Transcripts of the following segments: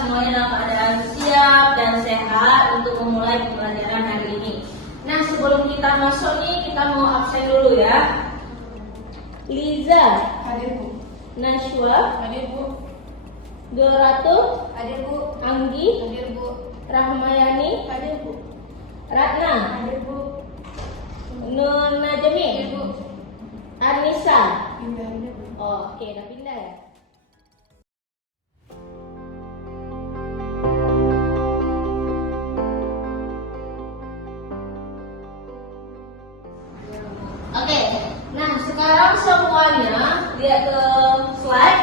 semuanya dalam keadaan siap dan sehat untuk memulai pembelajaran hari ini. Nah, sebelum kita masuk nih, kita mau absen dulu ya. Liza, Hadir Bu. Nashwa, Hadir Bu. Doratul, Hadir Bu. Anggi, Hadir Bu. Rahmayani, Hadir Bu. Ratna, Hadir Bu. Nun Najmi, Hadir Bu. Anissa. Pindah hadir Bu. Oh, oke, udah pindah ya. Oke, nah sekarang semuanya lihat ke slide.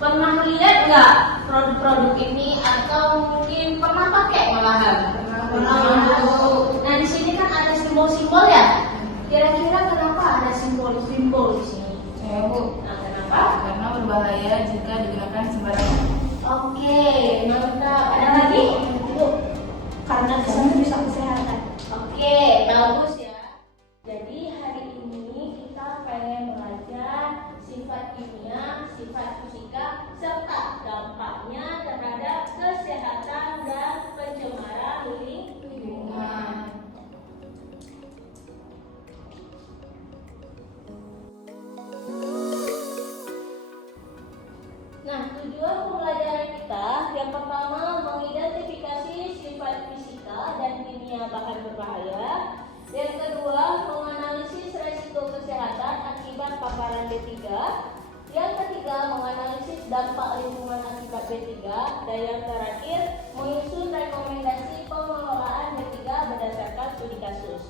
Pernah lihat nggak produk-produk ini atau mungkin pernah pakai malahan? Pernah. Nah di sini kan ada simbol-simbol ya. Kira-kira kenapa ada simbol-simbol di sini? Saya Bu. Nah kenapa? Karena berbahaya jika digunakan sembarangan. Oke, mantap. Ada lagi? Bu. Karena kesannya bisa kesehatan. Oke, bagus ya. Jadi hari ini kita pengen belajar sifat kimia, sifat fisika, serta dampaknya terhadap kesehatan dan pencemaran lingkungan. Nah, tujuan pembelajaran kita yang pertama mengidentifikasi sifat fisika dan kimia bahan berbahaya. Yang kedua, menganalisis resiko kesehatan akibat paparan B3. Yang ketiga, menganalisis dampak lingkungan akibat B3. Dan yang terakhir, menyusun rekomendasi pengelolaan B3 berdasarkan studi kasus.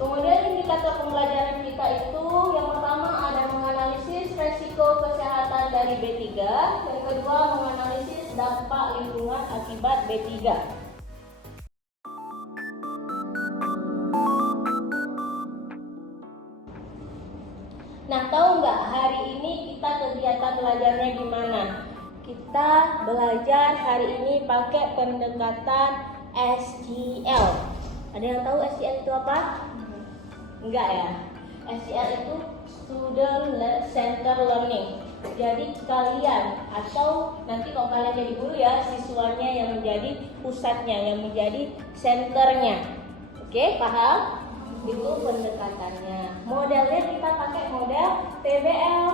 Kemudian indikator pembelajaran kita itu yang pertama ada menganalisis resiko kesehatan dari B3, yang kedua menganalisis dampak lingkungan akibat B3. Nah, tahu nggak hari ini kita kegiatan belajarnya gimana? Kita belajar hari ini pakai pendekatan SGL. Ada yang tahu SGL itu apa? Enggak ya. SGL itu Student Center Learning. Jadi kalian atau nanti kalau kalian jadi guru ya, siswanya yang menjadi pusatnya, yang menjadi senternya. Oke, paham? Itu pendekatannya. Modelnya kita pakai model PBL.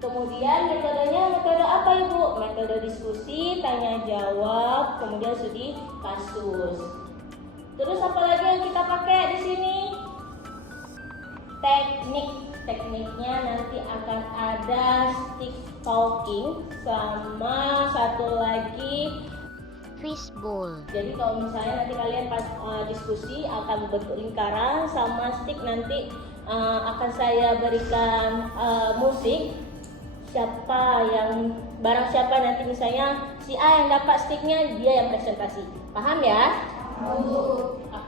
Kemudian metodenya metode apa Ibu? Metode diskusi, tanya jawab, kemudian studi kasus. Terus apa lagi yang kita pakai di sini? Tekniknya nanti akan ada stick talking sama satu lagi fishbowl. jadi kalau misalnya nanti kalian pas diskusi akan bentuk lingkaran sama stick nanti akan saya berikan musik. Barang siapa nanti misalnya si A yang dapat sticknya dia yang presentasi. Paham ya?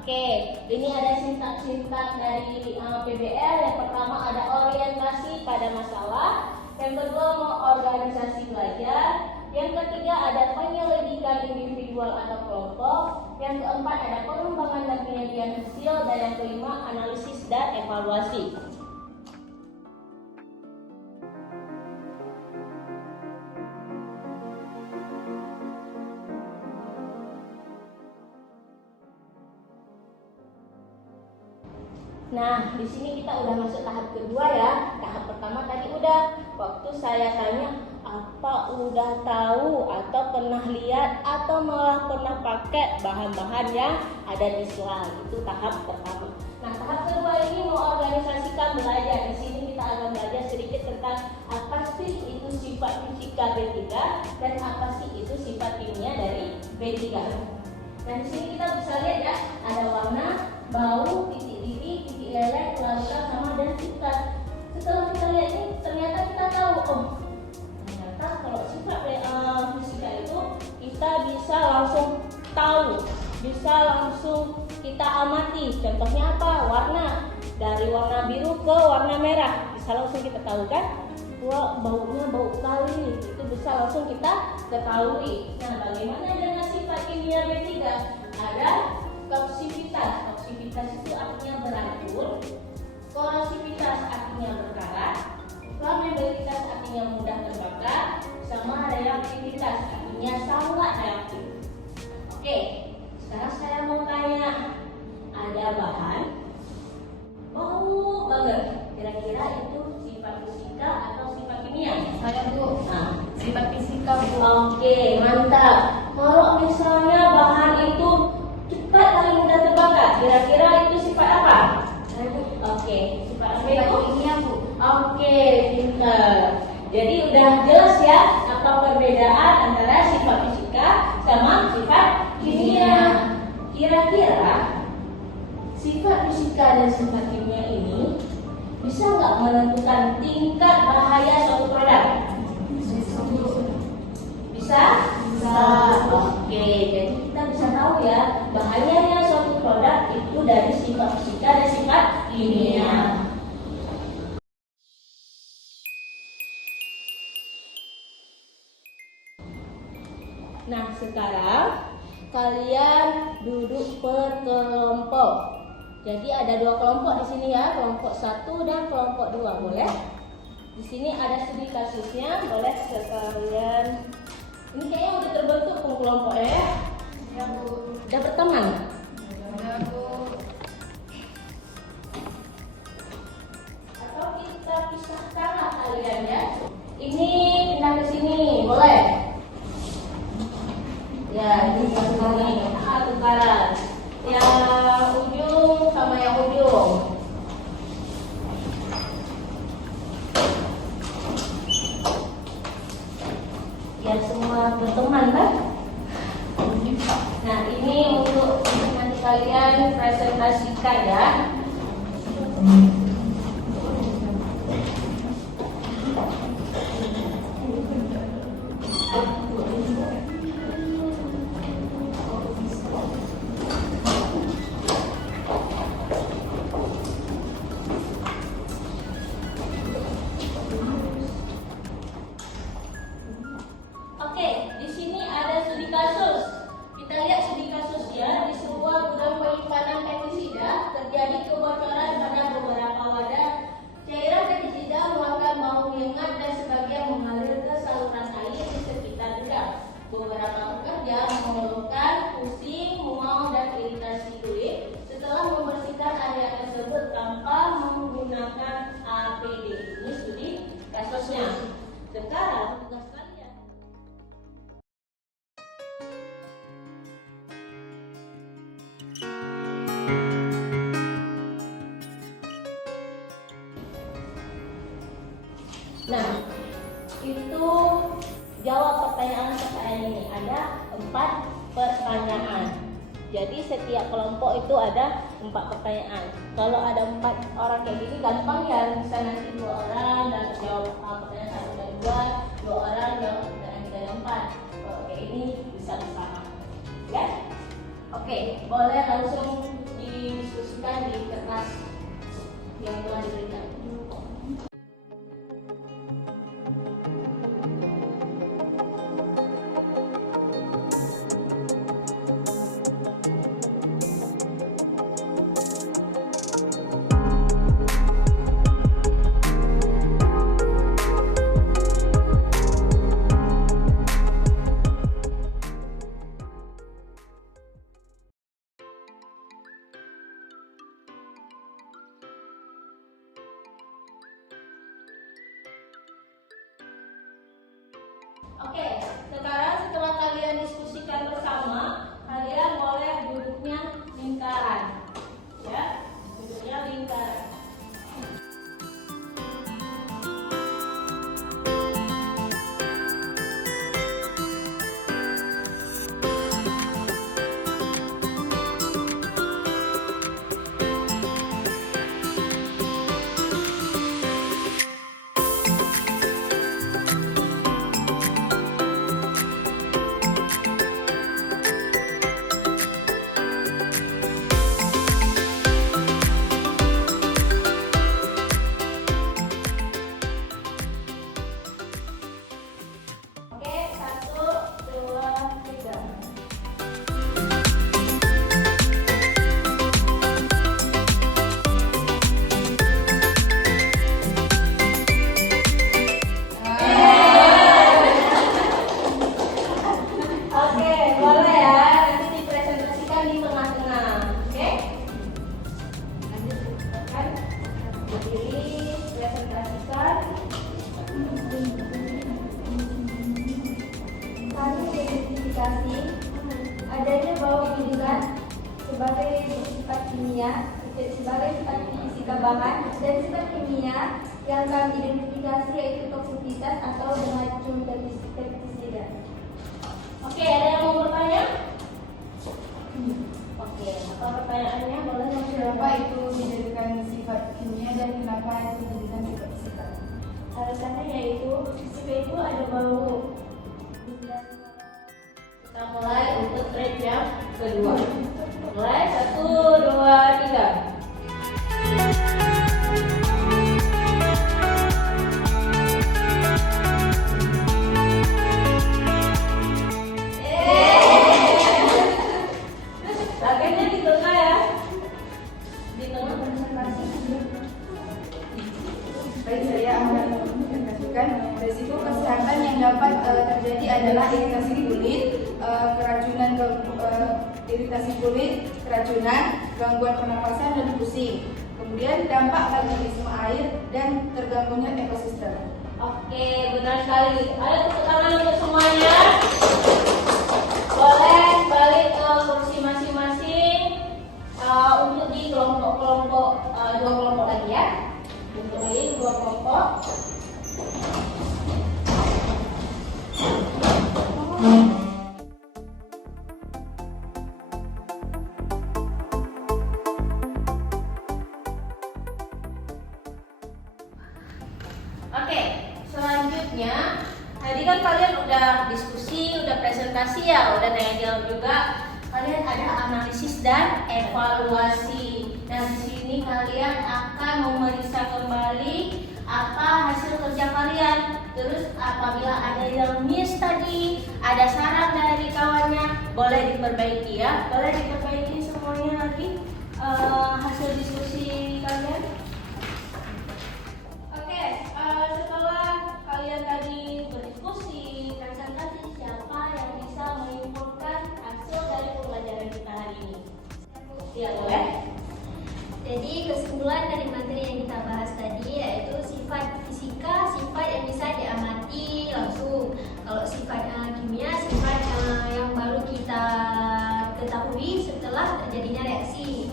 Oke, ini ada sintak-sintak dari PBL. Yang pertama ada orientasi pada masalah, yang kedua organisasi belajar, yang ketiga ada penyelidikan individual atau kelompok, yang keempat ada pengembangan dan penyajian hasil, dan yang kelima analisis dan evaluasi. Nah, di sini kita udah masuk tahap kedua ya. Tahap pertama tadi udah. Waktu saya tanya, apa udah tahu atau pernah lihat atau malah pernah pakai bahan-bahan yang ada di slide. Itu tahap pertama. Nah, tahap kedua ini mengorganisasikan belajar. Di sini kita akan belajar sedikit tentang apa sih itu sifat fisika B3 dan apa sih itu sifat kimia dari B3. Nah, di sini kita bisa lihat ya, ada warna, bau, titik-titik, titik leleh, kelaratan, sama dan sifat. Setelah kita lihat ini, ternyata kita tahu, ternyata kalau sifat fisika itu kita bisa langsung tahu, bisa langsung kita amati. Contohnya apa? Warna, dari warna biru ke warna merah, bisa langsung kita tahu kan? Wah, baunya bau kali, itu bisa langsung kita ketahui. Nah, bagaimana dengan sifat kimia B3? Ada toksivitas. Toksivitas itu artinya beracun, korosivitas artinya berkarat, artinya mudah terbakar, sama reaktivitas artinya sangat reaktif. Oke, sekarang saya mau tanya, ada bahan bau banget, kira-kira itu sifat fisika atau sifat kimia? Saya Bu. Nah, Sifat fisika Bu. oke, mantap. Kalau misalnya bahan itu cepat paling mudah terbakar, kira-kira itu sifat apa? Saya Bu. Oke, sifat apa Sifat itu? kimia Bu. Oke, pintar. Jadi udah jelas ya apa perbedaan antara sifat fisika sama sifat kimia. Kira-kira sifat fisika dan sifat kimia ini bisa nggak menentukan tingkat bahaya suatu produk? Bisa? Bisa. Oke, jadi kita bisa tahu ya bahayanya suatu produk itu dari sifat fisika dan sifat kimia. Nah, sekarang kalian duduk per kelompok. Jadi ada 2 kelompok di sini ya, kelompok 1 dan kelompok 2, boleh? Di sini ada studi kasusnya, boleh sekalian. Ini kayaknya udah terbentuk kelompoknya ya. Ya Bu. Udah berteman. Ya Bu. Atau kita pisahkanlah kalian ya. Ini pindah ke sini, boleh? Ya, ini satu kali. Tukaran. Yang ujung sama yang ujung. Biar semua berteman kan? Nah, ini untuk nanti kalian presentasikan ya. Oke, di sini ada studi kasus. Kita lihat studi kasusnya. Di sebuah gudang penyimpanan pestisida terjadi kebocoran pada beberapa wadah cairan pestisida mengeluarkan bau menyengat dan sebagian mengalir ke saluran air di sekitar gudang. Beberapa pekerja mengeluhkan pusing, mual, dan iritasi kulit setelah membersihkan area tersebut tanpa menggunakan APD. Ini studi kasusnya. Sekarang tugas kalian. Nah, itu jawab pertanyaan ini. Ada 4 pertanyaan. Jadi setiap kelompok itu ada 4 pertanyaan. Kalau ada 4 orang kayak gini gampang ya, bisa nanti 2 orang dan jawab pertanyaan 1 dan 2, 2 orang jawab pertanyaan 3 dan 4. Kalau kayak ini bisa bersama. Ya? Oke, boleh langsung didiskusikan di kertas yang telah diberikan. Oke, sekarang setelah kalian diskusikan bersama, kalian boleh duduknya lingkaran. Ya, duduknya lingkaran. kimia sebagai sifat fisika bahan dan sifat kimia yang kami identifikasi yaitu toksisitas atau racun pestisida. Oke, ada yang mau bertanya? Oke, apa pertanyaannya? Boleh Kenapa itu dijadikan sifat kimia dan kenapa itu dijadikan sifat fisika? alasannya yaitu fisika itu ada bau. Kita mulai untuk trade yang kedua. Mulai 1, 2, 3. Laganya di tengah ya. Di tengah konsentrasi. Baik, saya akan menjelaskan risiko kesehatan yang dapat terjadi adalah iritasi kulit, iritasi kulit, keracunan, gangguan pernapasan dan pusing. Kemudian dampak bagi ritme air dan terganggunya ekosistem. Oke, benar sekali. Ayo tepuk tangan untuk semuanya. Boleh balik ke kursi masing-masing untuk di kelompok-kelompok, dua kelompok lagi ya. Untuk ini dua kelompok. Oke, selanjutnya tadi kan kalian udah diskusi, udah presentasi ya, udah tanya jawab juga. Kalian ada analisis dan evaluasi. Nah, di sini kalian akan memeriksa kembali apa hasil kerja kalian. Terus apabila ada yang miss tadi, ada saran dari kawannya, boleh diperbaiki ya. Boleh diperbaiki semuanya lagi hasil diskusi kalian. Setelah kalian tadi berdiskusi, presentasi, siapa yang bisa menyimpulkan hasil dari pembelajaran kita hari ini? Ya, boleh. Jadi kesimpulan dari materi yang kita bahas tadi yaitu sifat fisika, sifat yang bisa diamati langsung. Kalau sifat kimia, sifat yang baru kita ketahui setelah terjadinya reaksi.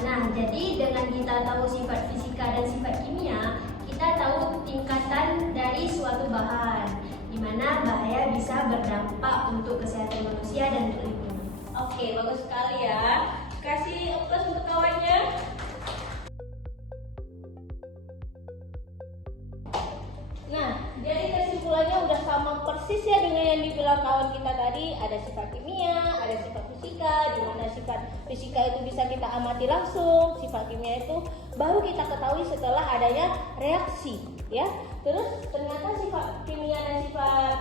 Nah, jadi dengan kita tahu sifat fisika dan sifat kimia, kita tahu tingkatan dari suatu bahan, di mana bahaya bisa berdampak untuk kesehatan manusia dan untuk lingkungan. Oke, bagus sekali ya. Kasih applause untuk kawannya. Nah, jadi kesimpulannya udah sama persis ya dengan yang dibilang kawan kita tadi. Ada sifat kimia, ada sifat fisika, di mana sifat fisika itu bisa kita amati langsung, sifat kimia itu baru kita ketahui setelah adanya reaksi, ya. Terus ternyata sifat kimia dan sifat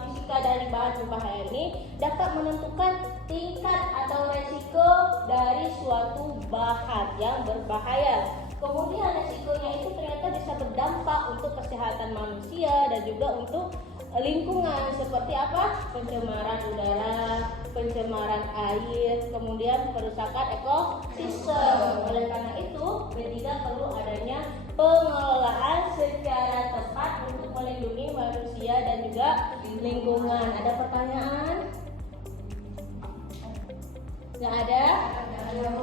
fisika dari bahan berbahaya ini dapat menentukan tingkat atau resiko dari suatu bahan yang berbahaya. Kemudian resikonya itu ternyata bisa berdampak untuk kesehatan manusia dan juga untuk lingkungan, seperti apa? Pencemaran udara, pencemaran air, kemudian kerusakan ekosistem. Oleh karena itu, B3 perlu adanya pengelolaan secara tepat untuk melindungi manusia dan juga lingkungan. Ada pertanyaan? Nggak ada?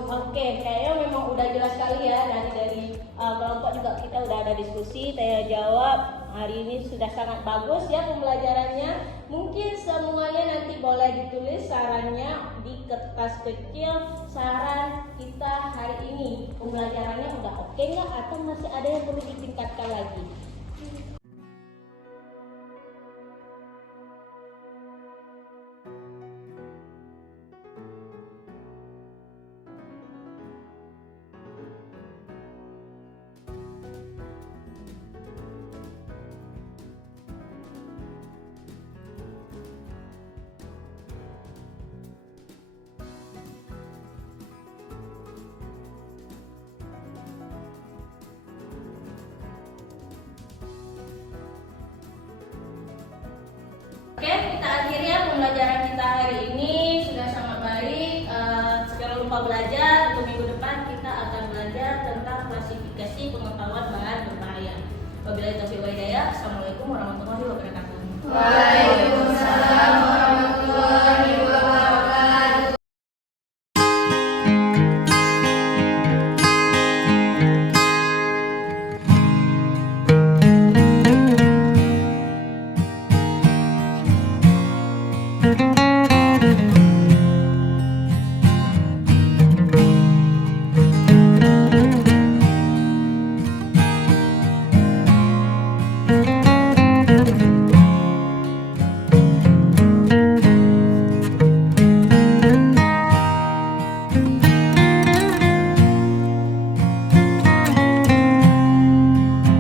Oke, kayaknya memang udah jelas sekali ya dari kelompok juga kita udah ada diskusi, tanya jawab. Hari ini sudah sangat bagus ya pembelajarannya. Mungkin semuanya nanti boleh ditulis sarannya di kertas kecil. Saran kita hari ini pembelajarannya udah oke nggak atau masih ada yang perlu ditingkatkan lagi? Oke, kita akhiri ya pembelajaran kita hari ini sudah sangat baik. Jangan lupa belajar, untuk minggu depan kita akan belajar tentang klasifikasi pengetahuan bahan berbahaya. Wabillahi taufiq wal hidayah. Assalamualaikum warahmatullahi wabarakatuh.